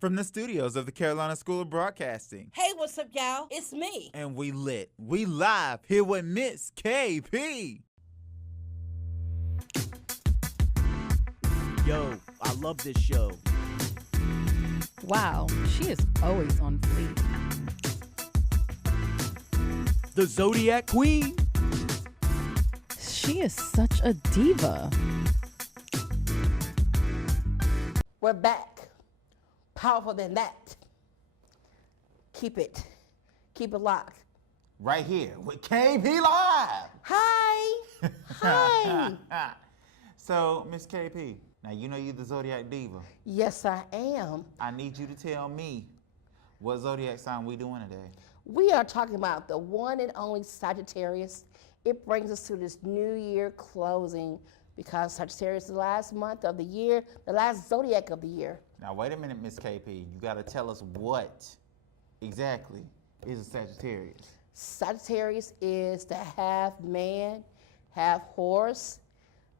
From the studios of the Carolina School of Broadcasting. Hey, what's up, y'all? It's me. And we lit. We live here with Miss KP. Yo, I love this show. Wow, she is always on fleek. The Zodiac Queen. She is such a diva. We're back. Powerful than that. Keep it locked. Right here with KP Live. Hi. Hi. So, Miss KP, now you know you're the Zodiac Diva. Yes, I am. I need you to tell me what Zodiac sign we doing today. We are talking about the one and only Sagittarius. It brings us to this new year closing because Sagittarius is the last month of the year, the last zodiac of the year. Now, wait a minute, Miss KP. You got to tell us what exactly is a Sagittarius. Sagittarius is the half man, half horse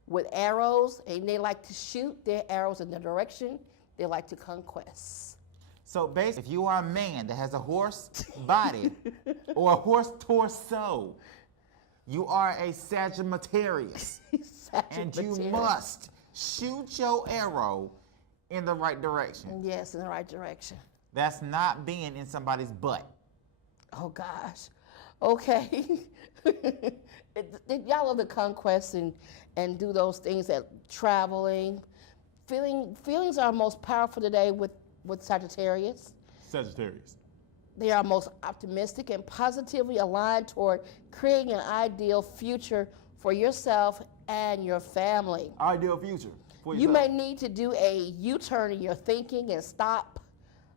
with arrows, and they like to shoot their arrows in the direction they like to conquest. So basically, if you are a man that has a horse body or a horse torso, you are a Sagittarius. And you must shoot your arrow in the right direction. Yes, in the right direction. That's not being in somebody's butt. Oh, gosh. Okay. Y'all love the conquest and do those things that traveling. Feelings are most powerful today with Sagittarius. Sagittarius. They are most optimistic and positively aligned toward creating an ideal future for yourself and your family. Ideal future for yourself. You may need to do a U-turn in your thinking and stop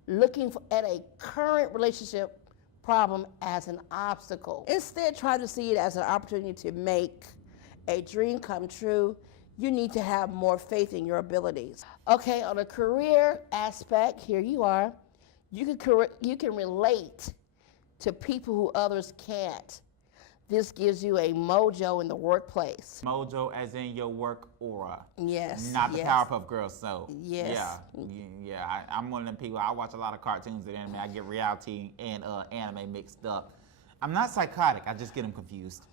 looking at a current relationship problem as an obstacle. Instead, try to see it as an opportunity to make a dream come true. You need to have more faith in your abilities. Okay, on a career aspect, here you are. You can relate to people who others can't. This gives you a mojo in the workplace. Mojo as in your work aura. Yes. Not the yes. Powerpuff Girls, so. Yes. Yeah. I'm one of them people, I watch a lot of cartoons and anime. I get reality and anime mixed up. I'm not psychotic, I just get them confused.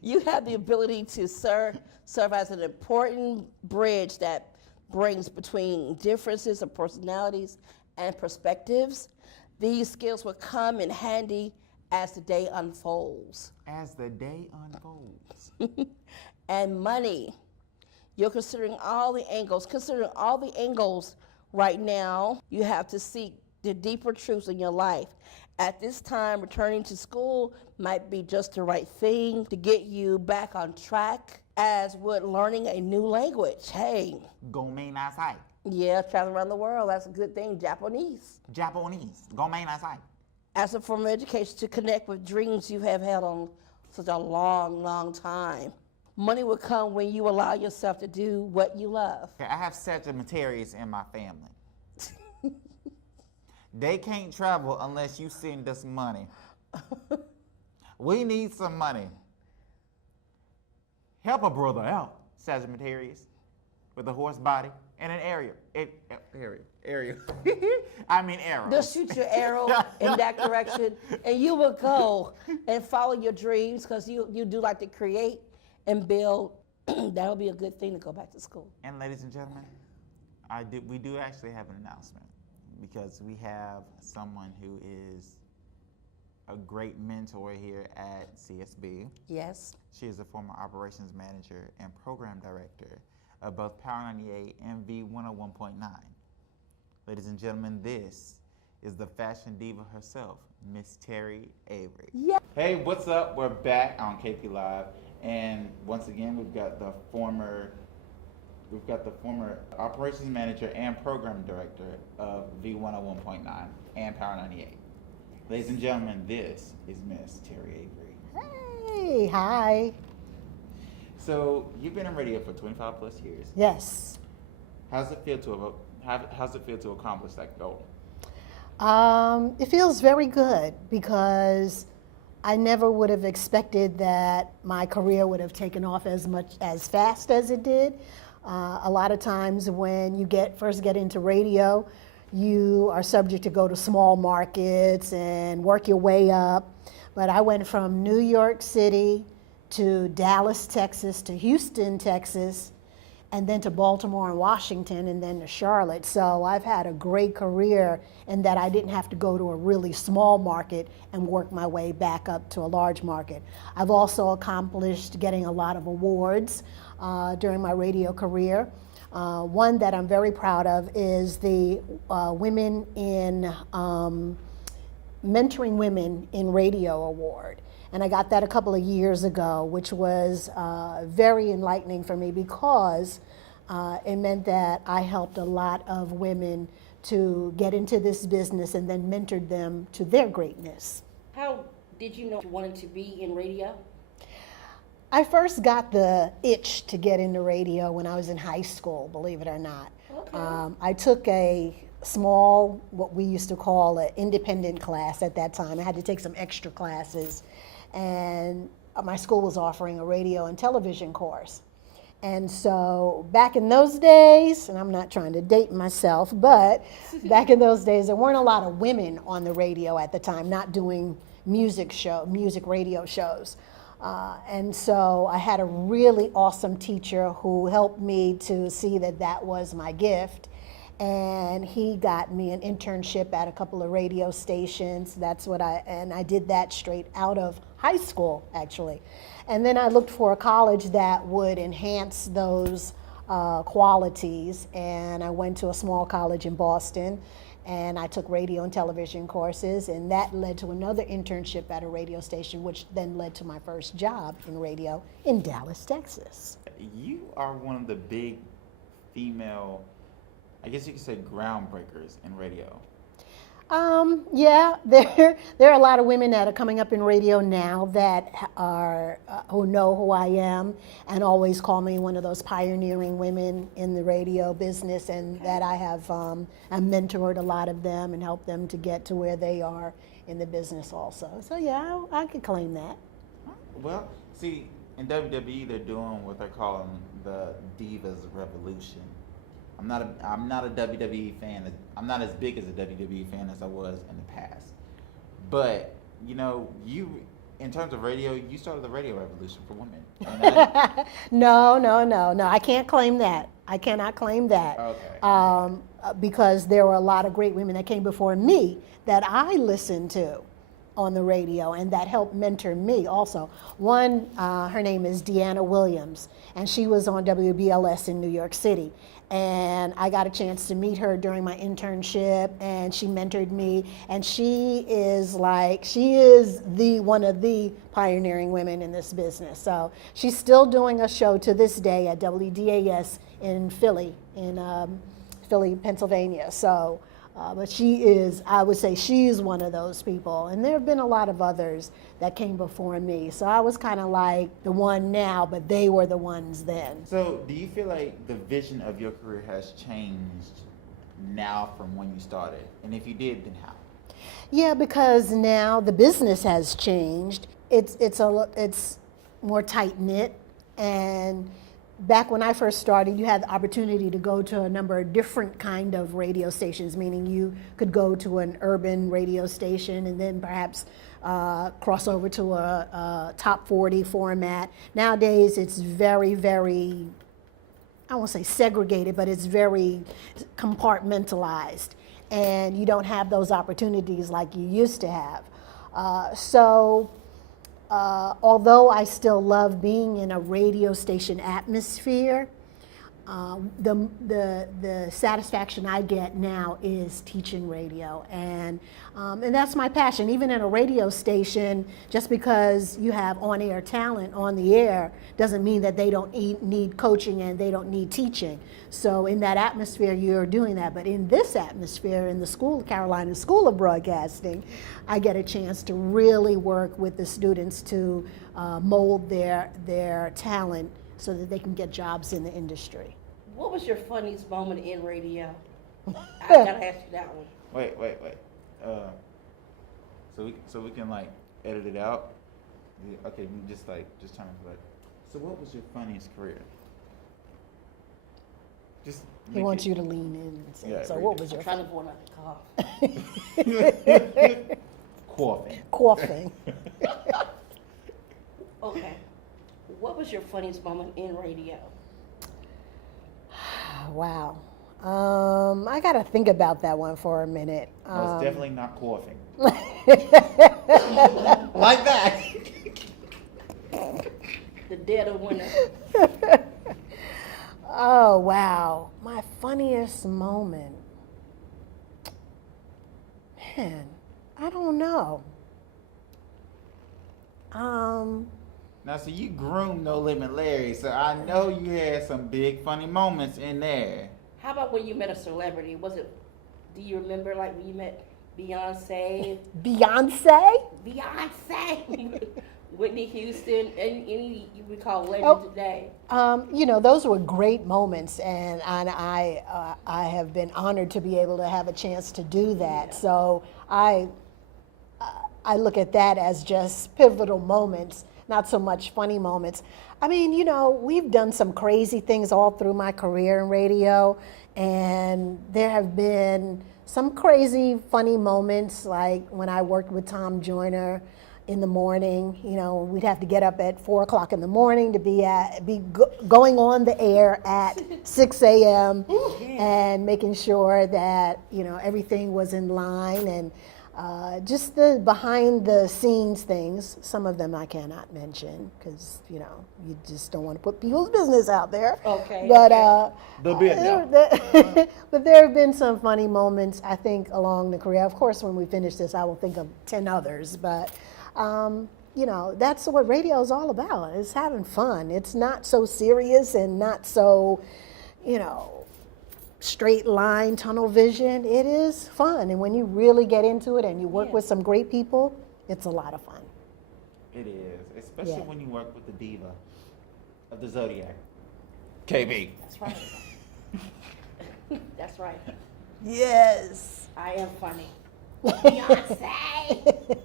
You have the ability to serve as an important bridge that brings between differences of personalities and perspectives. These skills will come in handy as the day unfolds. As the day unfolds. And money. You're considering all the angles. Considering all the angles right now, you have to seek the deeper truths in your life. At this time, returning to school might be just the right thing to get you back on track, as would learning a new language. Hey. Gomenasai. Yeah, traveling around the world, that's a good thing. Japanese. Gomenasai. As a form of education to connect with dreams you have had on such a long, long time. Money will come when you allow yourself to do what you love. I have Sagittarius in my family. They can't travel unless you send us money. We need some money. Help a brother out, Sagittarius, with a horse body and an area. I mean arrow. Just shoot your arrow in that direction, and you will go and follow your dreams because you do like to create and build. That would be a good thing to go back to school. And ladies and gentlemen, we do actually have an announcement because we have someone who is a great mentor here at CSB. Yes. She is a former operations manager and program director of both Power 98 and V101.9. Ladies and gentlemen, this is the fashion diva herself, Miss Terry Avery. Yeah. Hey, what's up? We're back on KP Live, and once again, we've got the former operations manager and program director of V101.9 and Power 98. Ladies and gentlemen, this is Miss Terry Avery. Hey, hi. So you've been in radio for 25 plus years. Yes. How's it feel to accomplish that goal? It feels very good because I never would have expected that my career would have taken off as fast as it did. A lot of times when you first get into radio, you are subject to go to small markets and work your way up. But I went from New York City to Dallas, Texas, to Houston, Texas, and then to Baltimore and Washington, and then to Charlotte. So I've had a great career in that I didn't have to go to a really small market and work my way back up to a large market. I've also accomplished getting a lot of awards during my radio career. One that I'm very proud of is the Women in Mentoring Women in Radio Award. And I got that a couple of years ago, which was very enlightening for me because it meant that I helped a lot of women to get into this business and then mentored them to their greatness. How did you know you wanted to be in radio? I first got the itch to get into radio when I was in high school, believe it or not. Okay. I took a small, what we used to call an independent class at that time. I had to take some extra classes, and my school was offering a radio and television course. And so back in those days, and I'm not trying to date myself, but back in those days, there weren't a lot of women on the radio at the time, not doing music radio shows. And so I had a really awesome teacher who helped me to see that that was my gift. And he got me an internship at a couple of radio stations. And I did that straight out of high school, actually. And then I looked for a college that would enhance those qualities. And I went to a small college in Boston, and I took radio and television courses, and that led to another internship at a radio station, which then led to my first job in radio in Dallas, Texas. You are one of the big female, I guess you could say, groundbreakers in radio. Yeah, there are a lot of women that are coming up in radio now that are who know who I am and always call me one of those pioneering women in the radio business, and that I have I mentored a lot of them and helped them to get to where they are in the business also. So yeah, I could claim that. Well, see, in WWE they're doing what they're calling the Divas Revolution. I'm not a WWE fan. I'm not as big as a WWE fan as I was in the past. But, you know, in terms of radio, you started the radio revolution for women. No. I can't claim that. I cannot claim that. Okay. Because there were a lot of great women that came before me that I listened to on the radio and that helped mentor me also. One, her name is Deanna Williams, and she was on WBLS in New York City. And I got a chance to meet her during my internship, and she mentored me, and she is one of the pioneering women in this business. So she's still doing a show to this day at WDAS in Philly, Pennsylvania. So, but I would say she's one of those people. And there have been a lot of others that came before me. So I was kind of like the one now, but they were the ones then. So do you feel like the vision of your career has changed now from when you started? And if you did, then how? Yeah, because now the business has changed. It's more tight-knit, and back when I first started, you had the opportunity to go to a number of different kind of radio stations, meaning you could go to an urban radio station and then perhaps cross over to a top 40 format. Nowadays, it's very, very, I won't say segregated, but it's very compartmentalized, and you don't have those opportunities like you used to have. Although I still love being in a radio station atmosphere, the satisfaction I get now is teaching radio, and that's my passion. Even in a radio station, just because you have on-air talent on the air doesn't mean that they don't need coaching and they don't need teaching. So in that atmosphere, you're doing that. But in this atmosphere, in the Carolina School of Broadcasting, I get a chance to really work with the students to mold their talent so that they can get jobs in the industry. What was your funniest moment in radio? I gotta ask you that one. Wait. So we can like edit it out. Okay, just turn it. So what was your funniest career? Just He wants you to lean in and say, Yeah, so read what it. was your Trying to avoid another cough. coughing. coughing? Okay. What was your funniest moment in radio? Wow. I got to think about that one for a minute. Most definitely not coughing. Like that. The dead of winter. Oh, wow. My funniest moment. Man, I don't know. Now, so you groomed No Limit Larry, so I know you had some big funny moments in there. How about when you met a celebrity? Do you remember like when you met Beyonce? Beyonce? Whitney Houston, any you would call legend Oh. today? Those were great moments, and I have been honored to be able to have a chance to do that. Yeah. So I look at that as just pivotal moments, not so much funny moments. I mean, we've done some crazy things all through my career in radio, and there have been some crazy funny moments, like when I worked with Tom Joyner in the morning. We'd have to get up at 4 o'clock in the morning to be going on the air at 6 a.m. and making sure that everything was in line, and just the behind the scenes things. Some of them I cannot mention because you just don't want to put people's business out there. Okay. But but there have been some funny moments, I think, along the career. Of course, when we finish this, I will think of 10 others. But that's what radio is all about. It's having fun. It's not so serious and not so, straight line, tunnel vision. It is fun. And when you really get into it and you work with some great people, it's a lot of fun. It is, especially Yeah. when you work with the diva of the Zodiac, KB. That's right. That's right. Yes. I am funny. Beyonce.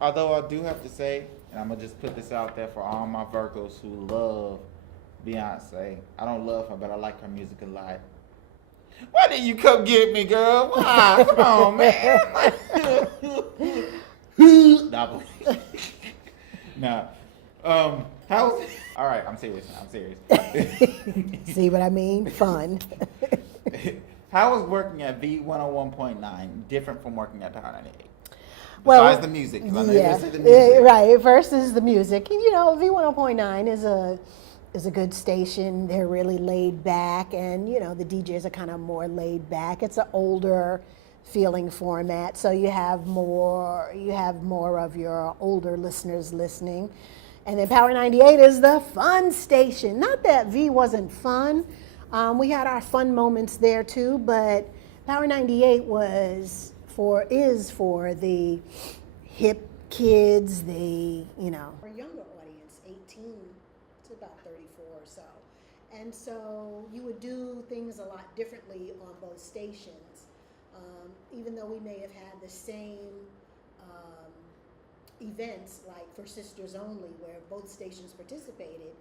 Although I do have to say, and I'm gonna just put this out there for all my Virgos who love Beyonce. I don't love her, but I like her music a lot. Why didn't you come get me, girl? Why? Come on, man. Nah. How? All right, I'm serious. See what I mean? Fun. How is working at V101.9 different from working at Power 98? Well, Besides the music, 'cause I know you said the music. right. First is the music. V101.9 is a good station. They're really laid back, and the DJs are kind of more laid back. It's an older feeling format, so you have more of your older listeners listening. And then Power 98 is the fun station. Not that V wasn't fun. We had our fun moments there too, but Power 98 is for the hip kids, the for a younger audience, 18 to about 34 or so. And so you would do things a lot differently on both stations. Even though we may have had the same events, like for Sisters Only, where both stations participated,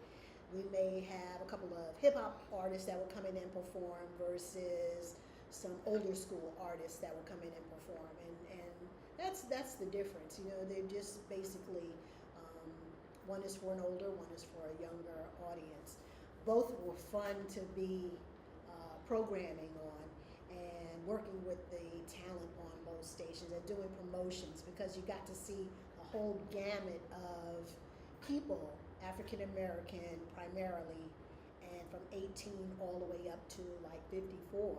we may have a couple of hip-hop artists that would come in and perform versus some older school artists that would come in and perform, and that's the difference. They're just basically one is for an older, one is for a younger audience. Both were fun to be programming on and working with the talent on both stations and doing promotions, because you got to see a whole gamut of people, African American primarily, and from 18 all the way up to like 54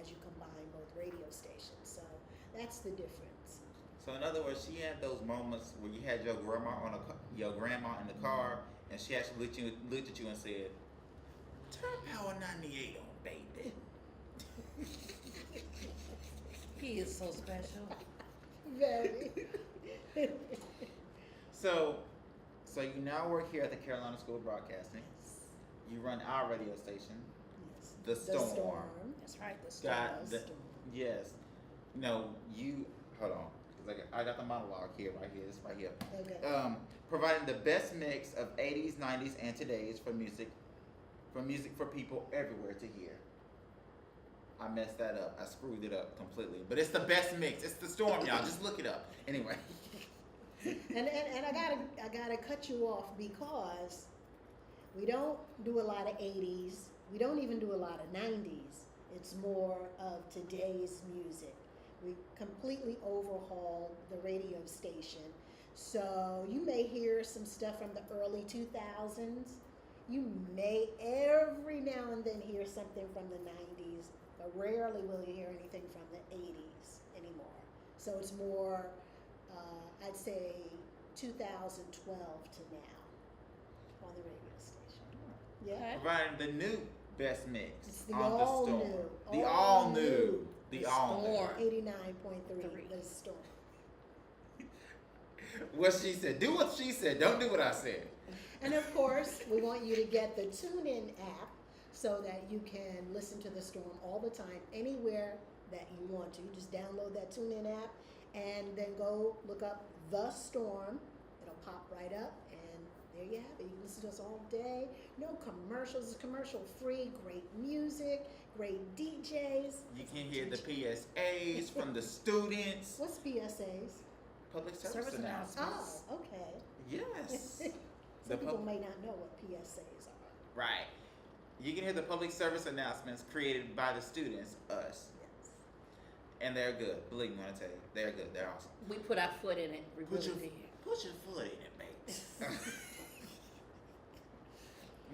as you combine both radio stations. So that's the difference. So in other words, she had those moments where you had your grandma in the car, and she actually looked at you and said, "Turn Power 98 on, baby." He is so special. Very. So you now work here at the Carolina School of Broadcasting. You run our radio station, Yes. The Storm. That's right. The Got stars. yes. Hold on. 'Cause I got the monologue here, right here. It's right here. Okay. Providing the best mix of 80s, 90s, and today's for for music for people everywhere to hear. I messed that up. I screwed it up completely. But it's the best mix. It's the Storm, y'all. Just look it up. Anyway. And I gotta cut you off because we don't do a lot of 80s. We don't even do a lot of 90s. It's more of today's music. We completely overhauled the radio station. So you may hear some stuff from the early 2000s. You may every now and then hear something from the 90s, but rarely will you hear anything from the 80s anymore. So it's more, I'd say 2012 to now on the radio station. Yeah. Providing the new best mix It's the on all the Storm. new. The all all new. new. The all Storm. 89.3, the Storm. new. What she said. Do what she said. Don't do what I said. And of course, we want you to get the TuneIn app so that you can listen to the Storm all the time, anywhere that you want to. Just download that TuneIn app and then go look up The Storm. It'll pop right up, and there you have it. You can listen to us all day. No commercials. It's commercial free. Great music. Great DJs. You can hear the PSAs from the students. What's PSAs? Public service Service announcements. Oh, okay. Yes. Some people pub- may not know what PSAs are. Right. You can hear the public service announcements created by the students, us. Yes. And they're good. Believe me when I tell you. They're good. They're awesome. We put our foot in it. We Put really your, did. put your foot in it, mate.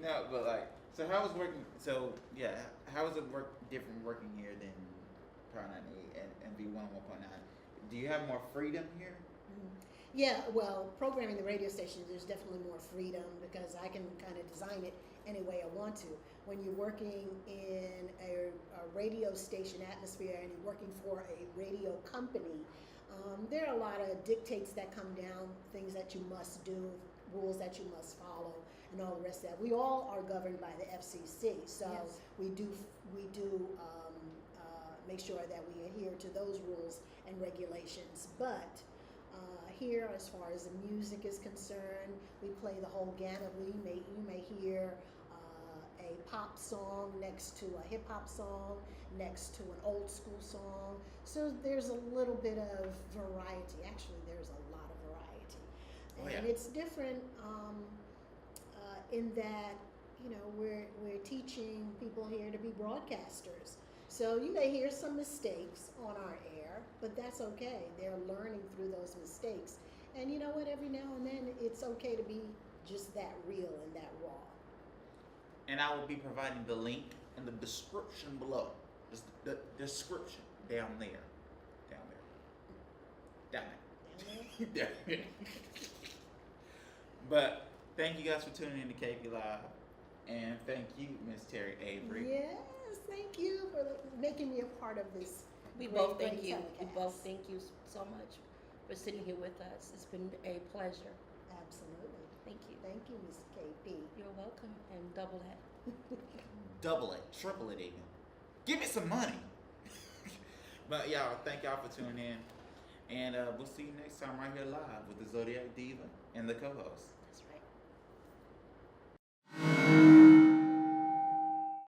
No, but like, so how was working, so yeah, how was it different working here than Power 98 and V1 1.9? Do you have more freedom here? Yeah, well, programming the radio station, there's definitely more freedom because I can kind of design it any way I want to. When you're working in a radio station atmosphere and you're working for a radio company, there are a lot of dictates that come down, things that you must do, rules that you must follow, and all the rest of that. We all are governed by the FCC, so Yes. we do make sure that we adhere to those rules and regulations. But here, as far as the music is concerned, we play the whole gamut. You may hear a pop song next to a hip hop song, next to an old school song. So there's a little bit of variety. Actually, there's a lot of variety. Oh, And yeah. it's different in that, you know, we're teaching people here to be broadcasters. So you may hear some mistakes on our air, but that's okay. They're learning through those mistakes. And you know what? Every now and then, it's okay to be just that real and that raw. And I will be providing the link in the description below. Just the description down there. Down there. Down there? Down there. But thank you guys for tuning in to KP Live. And thank you, Miss Terry Avery. Yes, thank you for making me a part of this. We great, both thank great you. We telecast. both thank you so much for sitting here with us. It's been a pleasure. Absolutely. Thank you. Thank you, Miss KP. You're welcome, and double that. Double it, triple it even. Give me some money. But y'all, thank y'all for tuning in. And we'll see you next time right here live with the Zodiac Diva and the co-host.